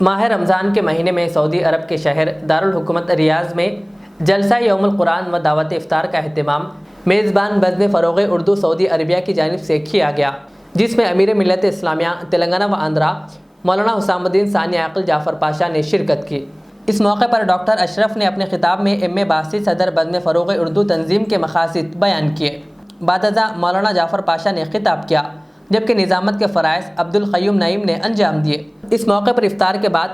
ماہ رمضان کے مہینے میں سعودی عرب کے شہر دارالحکومت ریاض میں جلسہ یوم القرآن و دعوت افطار کا اہتمام میزبان بزم فروغ اردو سعودی عربیہ کی جانب سے کیا گیا، جس میں امیر ملت اسلامیہ تلنگانہ و آندھرا مولانا حسام الدین ثانی عاقل جعفر پاشا نے شرکت کی۔ اس موقع پر ڈاکٹر اشرف نے اپنے خطاب میں ایم باسی صدر بزم فروغ اردو تنظیم کے مقاصد بیان کیے۔ بعد ازاں مولانا جعفر پاشا نے خطاب کیا، جبکہ نظامت کے فرائض عبدالقیوم نعیم نے انجام دیے۔ اس موقع پر افطار کے بعد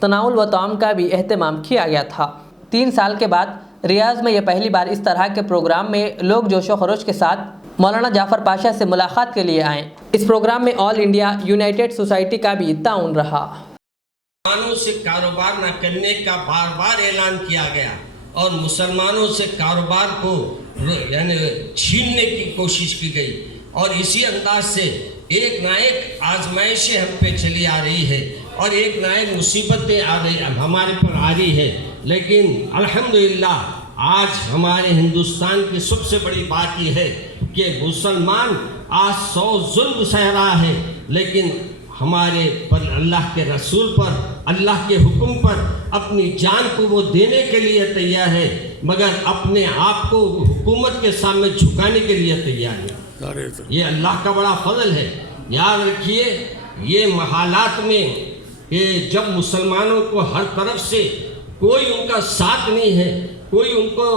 تناول و طعام کا بھی اہتمام کیا گیا تھا۔ 3 سال کے بعد ریاض میں یہ پہلی بار اس طرح کے پروگرام میں لوگ جوش و خروش کے ساتھ مولانا جعفر پاشا سے ملاقات کے لیے آئیں۔ اس پروگرام میں آل انڈیا یونائٹڈ سوسائٹی کا بھی تعاون رہا۔ مسلمانوں سے کاروبار نہ کرنے کا بار بار اعلان کیا گیا اور مسلمانوں سے کاروبار کو چھیننے کی کوشش کی گئی، اور اسی انداز سے ایک نہ ایک آزمائشیں ہم پہ چلی آ رہی ہے اور ایک نہ ایک مصیبتیں ہمارے پر آ رہی ہے، لیکن الحمدللہ آج ہمارے ہندوستان کی سب سے بڑی بات یہ ہے کہ مسلمان آج 100 ظلم سہ رہا ہے، لیکن ہمارے پر اللہ کے رسول پر، اللہ کے حکم پر اپنی جان کو وہ دینے کے لیے تیار ہے، مگر اپنے آپ کو حکومت کے سامنے جھکانے کے لیے تیار ہے۔ یہ اللہ کا بڑا فضل ہے۔ یاد رکھیے، یہ محالات میں کہ جب مسلمانوں کو ہر طرف سے کوئی ان کا ساتھ نہیں ہے، کوئی ان کو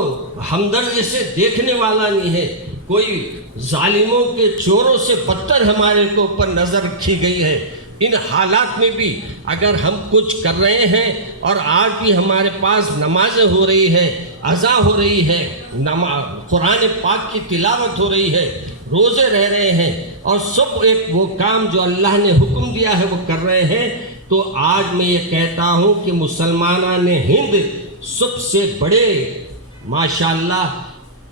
ہمدردی سے دیکھنے والا نہیں ہے، کوئی ظالموں کے چوروں سے بدتر ہمارے کو اوپر نظر رکھی گئی ہے، ان حالات میں بھی اگر ہم کچھ کر رہے ہیں اور آج بھی ہمارے پاس نمازیں ہو رہی ہے، اذان ہو رہی ہے، قرآن پاک کی تلاوت ہو رہی ہے، روزے رہ رہے ہیں، اور سب ایک وہ کام جو اللہ نے حکم دیا ہے وہ کر رہے ہیں، تو آج میں یہ کہتا ہوں کہ مسلمانان ہند سب سے بڑے ماشاءاللہ،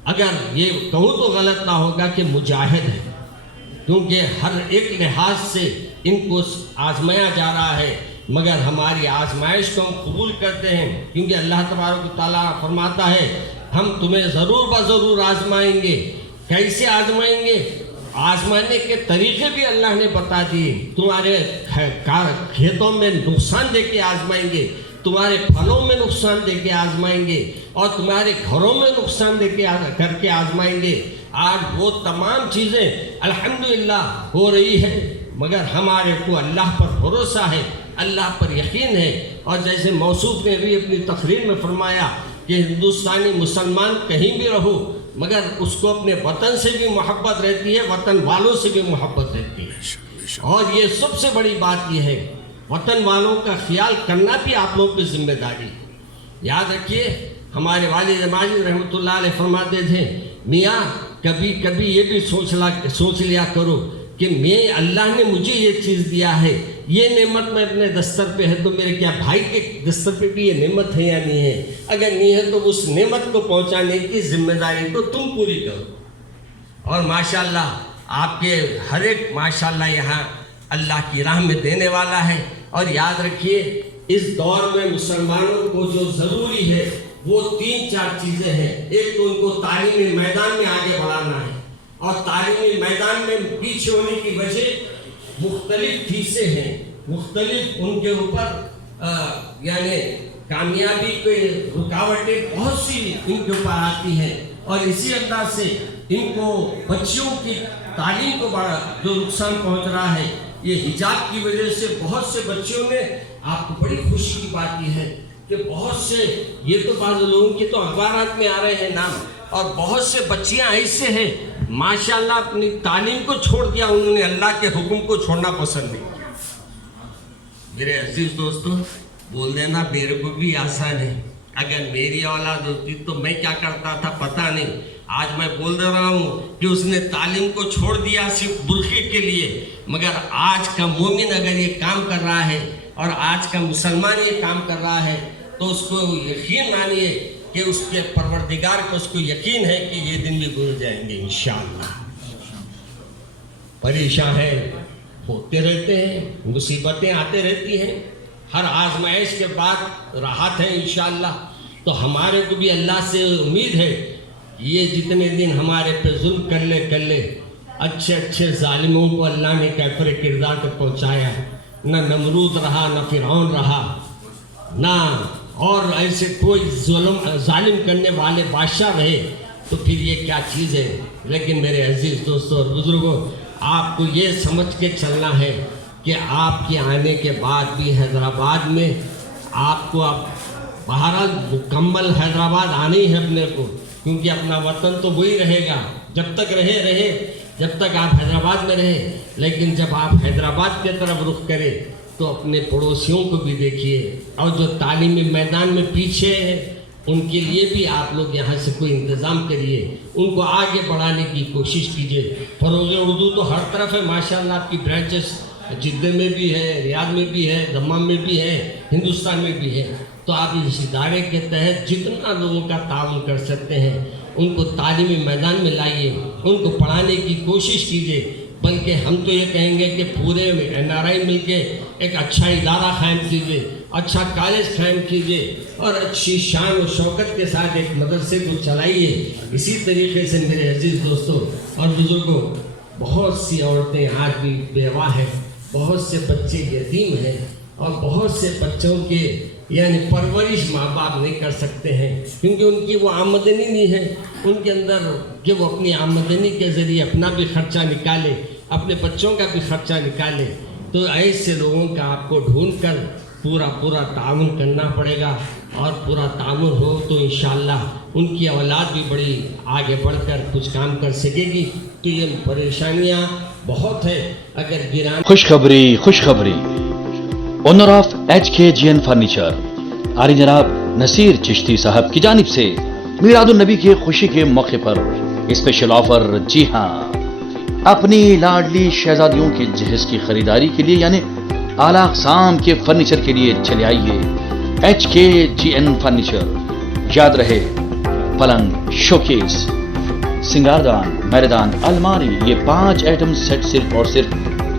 اگر یہ کہوں تو غلط نہ ہوگا کہ مجاہد ہے، کیونکہ ہر ایک لحاظ سے ان کو آزمایا جا رہا ہے، مگر ہماری آزمائش کو ہم قبول کرتے ہیں، کیونکہ اللہ تبارک و تعالیٰ فرماتا ہے ہم تمہیں ضرور بضرور آزمائیں گے۔ کیسے آزمائیں گے؟ آزمانے کے طریقے بھی اللہ نے بتا دیے۔ تمہارے کھیتوں میں نقصان دے کے آزمائیں گے، تمہارے پھلوں میں نقصان دے کے آزمائیں گے، اور تمہارے گھروں میں نقصان دے کے کر کے آزمائیں گے۔ آج وہ تمام چیزیں الحمدللہ ہو رہی ہے، مگر ہمارے کو اللہ پر بھروسہ ہے، اللہ پر یقین ہے، اور جیسے موصوف نے بھی اپنی تقریر میں فرمایا کہ ہندوستانی مسلمان کہیں بھی رہو، مگر اس کو اپنے وطن سے بھی محبت رہتی ہے، وطن والوں سے بھی محبت رہتی ہے، اور یہ سب سے بڑی بات یہ ہے، وطن والوں کا خیال کرنا بھی آپ لوگوں کی ذمہ داری ہے۔ یاد رکھیے، ہمارے والد ماجد رحمۃ اللہ علیہ فرماتے تھے، میاں کبھی کبھی یہ بھی سوچ لیا کرو کہ اللہ نے مجھے یہ چیز دیا ہے، یہ نعمت میں اپنے دستر پہ ہے، تو میرے کیا بھائی کے دستر پہ بھی یہ نعمت ہے یا نہیں ہے؟ اگر نہیں ہے تو اس نعمت کو پہنچانے کی ذمہ داری کو تم پوری کرو۔ اور ماشاءاللہ آپ کے ہر ایک ماشاءاللہ یہاں اللہ کی راہ میں دینے والا ہے، اور یاد رکھیے اس دور میں مسلمانوں کو جو ضروری ہے وہ 3-4 چیزیں ہیں۔ ایک تو ان کو تعلیمی میدان میں آگے بڑھانا ہے، اور تعلیمی میدان میں پیچھے ہونے کی وجہ مختلف فیسیں ہیں، مختلف ان کے اوپر کامیابی کے رکاوٹیں بہت سی ان کے اوپر آتی ہیں، اور اسی انداز سے ان کو بچیوں کی تعلیم کو بڑا جو نقصان پہنچ رہا ہے، یہ حجاب کی وجہ سے بہت سے بچیوں نے، آپ کو بڑی خوشی کی بات یہ ہے کہ بہت سے، یہ تو بعض لوگوں کے تو اخبارات میں آ رہے ہیں نام، اور بہت سے بچیاں ایسے ہیں ماشاءاللہ اپنی تعلیم کو چھوڑ دیا، انہوں نے اللہ کے حکم کو چھوڑنا پسند نہیں کیا۔ میرے عزیز دوستو، بول دینا میرے کو بھی آسان ہے، اگر میری اولاد ہوتی تو میں کیا کرتا تھا پتہ نہیں۔ آج میں بول دے رہا ہوں کہ اس نے تعلیم کو چھوڑ دیا صرف برقعے کے لیے، مگر آج کا مومن اگر یہ کام کر رہا ہے اور آج کا مسلمان یہ کام کر رہا ہے تو اس کو یقین مانیے کہ اس کے پروردگار کو اس کو یقین ہے کہ یہ دن بھی گزر جائیں گے انشاءاللہ۔ پریشان ہے، ہوتے رہتے ہیں، مصیبتیں آتے رہتی ہیں، ہر آزمائش کے بعد راحت ہے انشاءاللہ۔ تو ہمارے کو بھی اللہ سے امید ہے، یہ جتنے دن ہمارے پہ ظلم کر لے اچھے ظالموں کو اللہ نے کیفر کردار کو پہنچایا، نہ نمرود رہا، نہ فرعون رہا، نہ اور ایسے کوئی ظالم کرنے والے بادشاہ رہے، تو پھر یہ کیا چیز ہے؟ لیکن میرے عزیز دوستوں اور بزرگوں، آپ کو یہ سمجھ کے چلنا ہے کہ آپ کے آنے کے بعد بھی حیدرآباد میں آپ کو اب بہرحال مکمل حیدرآباد آنا ہی ہے اپنے کو، کیونکہ اپنا وطن تو وہی رہے گا جب تک رہے جب تک آپ حیدرآباد میں رہے، لیکن جب آپ حیدرآباد کی طرف رخ کریں تو اپنے پڑوسیوں کو بھی دیکھیے، اور جو تعلیمی میدان میں پیچھے ہیں ان کے لیے بھی آپ لوگ یہاں سے کوئی انتظام کریے، ان کو آگے بڑھانے کی کوشش کیجیے۔ فروغ اردو تو ہر طرف ہے ماشاءاللہ، آپ کی برانچز جدہ میں بھی ہے، ریاض میں بھی ہے، دمام میں بھی ہے، ہندوستان میں بھی ہے، تو آپ اس ادارے کے تحت جتنا لوگوں کا تعاون کر سکتے ہیں ان کو تعلیمی میدان میں لائیے، ان کو پڑھانے کی کوشش کیجیے، بلکہ ہم تو یہ کہیں گے کہ پورے NRI مل کے ایک اچھا ادارہ قائم کیجیے، اچھا کالج قائم کیجیے، اور اچھی شان و شوکت کے ساتھ ایک مدرسے کو چلائیے۔ اسی طریقے سے میرے عزیز دوستوں اور بزرگوں، بہت سی عورتیں آج بھی بیوہ ہیں، بہت سے بچے یتیم ہیں، اور بہت سے بچوں کے یعنی پرورش ماں باپ نہیں کر سکتے ہیں، کیونکہ ان کی وہ آمدنی نہیں ہے ان کے اندر کہ وہ اپنی آمدنی کے ذریعے اپنا بھی خرچہ نکالے، اپنے بچوں کا بھی خرچہ نکالے۔ تو ایسے لوگوں کا آپ کو ڈھونڈ کر پورا تعاون کرنا پڑے گا، اور پورا تعاون ہو تو انشاءاللہ ان کی اولاد بھی بڑی آگے بڑھ کر کچھ کام کر سکے گی۔ تو یہ پریشانیاں بہت ہے، اگر گران خوشخبری اونر آف HKGN فرنیچر عالی جناب نصیر چشتی صاحب کی جانب سے میلاد النبی کی خوشی کے موقع پر اسپیشل آفر۔ جی ہاں، اپنی لاڈلی شہزادیوں کے جہیز کی خریداری کے لیے یعنی اعلیٰ اقسام کے فرنیچر کے لیے چلے آئیے HKGN فرنیچر۔ یاد رہے، پلنگ، شوکیس، سنگاردان، میردان، الماری، یہ 5 آئٹم سیٹ صرف اور صرف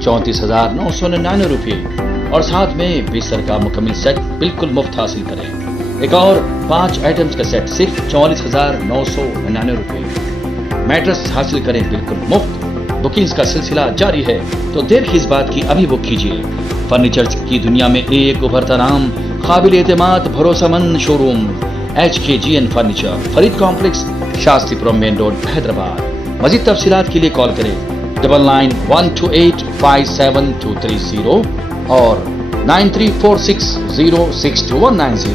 34,999 روپے، اور ساتھ میں بستر کا مکمل سیٹ بالکل مفت حاصل کریں۔ ایک اور 5 آئٹمز کا سیٹ صرف 44,999 روپے۔ میٹرس حاصل کریں بالکل مفت۔ بکنگز کا سلسلہ جاری ہے، تو دیر کس بات کی، ابھی بک کیجیے۔ فرنیچر کی دنیا میں ایک ابھرتا نام، قابل اعتماد، بھروسہ مند شو روم HKGN فرنیچر، فرید complex, Shastripuram main road, Hyderabad. مزید تفصیلات کے لیے کال کریں 9912857230 اور 9346062190۔